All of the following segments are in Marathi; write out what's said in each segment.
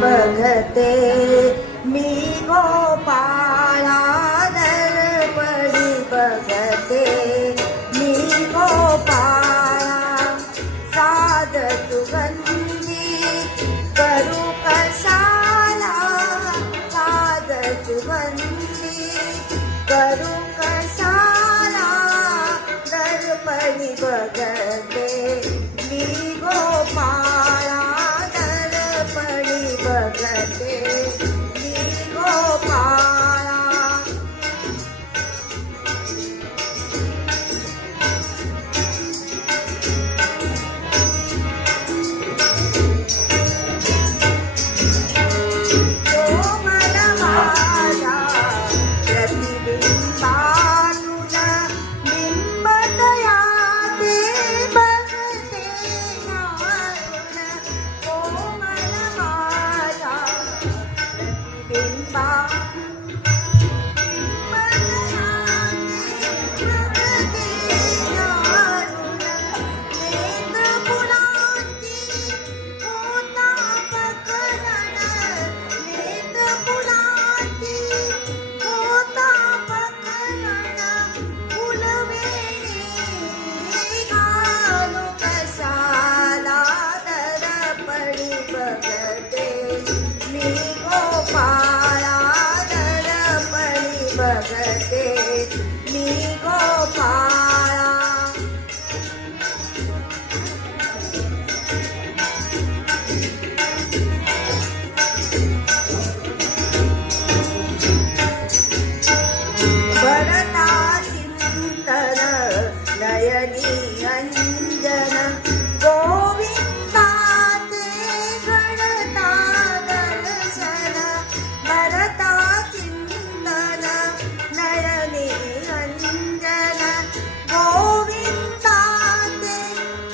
बघते मी गोपाळा दर्पणी बघते मी गोपाळा साध सुगंधी करू कशाला साध सुगंधी करू कशाला दर्पणी बघते मी गोपाळा दर्पणी बघते मी गोपाळा कोमल माझा प्रतिबिंबातून बिंबतयाचे बघते न्याहाळून कोमल माझा प्रतिबिंबा बघते मी गोपाळा भरता चिंतन नयनी अंजन गोविंदाचे घडता दर्शन भरता चिंतन नयनी अंजन गोविंदाचे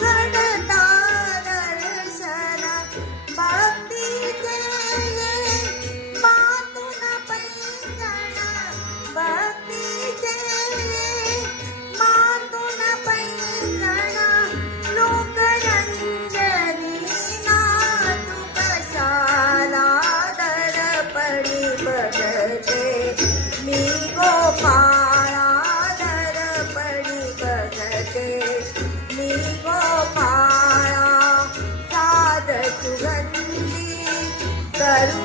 घडता दर्शन भक्तीचे मातून पैंजण भक्तीचे मातून पैंजण लोकरंजनी नातू कशाला दर्पणी बघते मी गोपाळा दर्पणी बघते मी गोपाळा साध सुगंधी करू